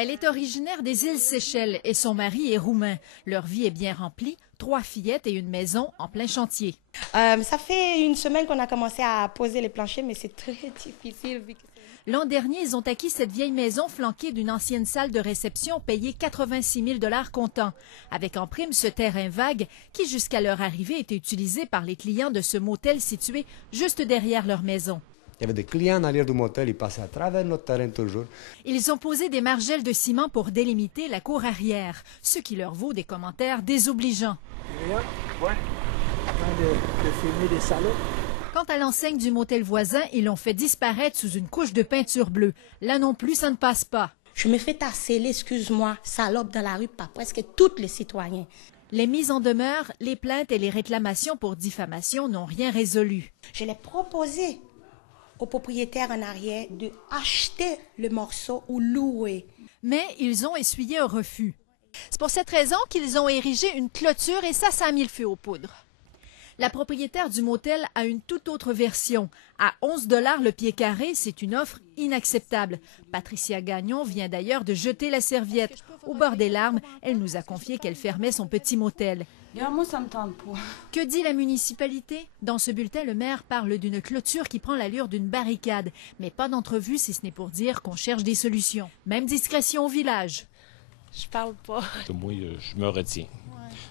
Elle est originaire des îles Seychelles et son mari est roumain. Leur vie est bien remplie, 3 fillettes et une maison en plein chantier. Ça fait une semaine qu'on a commencé à poser les planchers, mais c'est très difficile. L'an dernier, ils ont acquis cette vieille maison flanquée d'une ancienne salle de réception payée 86 000 $ comptant. Avec en prime ce terrain vague qui, jusqu'à leur arrivée, était utilisé par les clients de ce motel situé juste derrière leur maison. Il y avait des clients en arrière du motel, ils passaient à travers notre terrain toujours. Ils ont posé des margelles de ciment pour délimiter la cour arrière, ce qui leur vaut des commentaires désobligeants. Ouais. De filmer des salauds. Quant à l'enseigne du motel voisin, ils l'ont fait disparaître sous une couche de peinture bleue. Là non plus, ça ne passe pas. Je me fais tasser, excuse-moi, salope dans la rue par presque tous les citoyens. Les mises en demeure, les plaintes et les réclamations pour diffamation n'ont rien résolu. Je l'ai proposé aux propriétaires en arrière de acheter le morceau ou louer. Mais ils ont essuyé un refus. C'est pour cette raison qu'ils ont érigé une clôture et ça a mis le feu aux poudres. La propriétaire du motel a une toute autre version. À 11 $ le pied carré, c'est une offre inacceptable. Patricia Gagnon vient d'ailleurs de jeter la serviette. Au bord des larmes, elle nous a confié qu'elle fermait son petit motel. Moi, ça me tente pas. Que dit la municipalité? Dans ce bulletin, le maire parle d'une clôture qui prend l'allure d'une barricade. Mais pas d'entrevue si ce n'est pour dire qu'on cherche des solutions. Même discrétion au village. Je parle pas. Moi, je me retiens.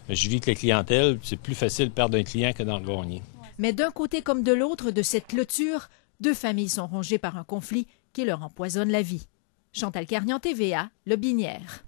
Je vis que la clientèle, c'est plus facile de perdre un client que d'en gagner. Mais d'un côté comme de l'autre de cette clôture, 2 familles sont rongées par un conflit qui leur empoisonne la vie. Chantal Carnian, TVA, Le Binière.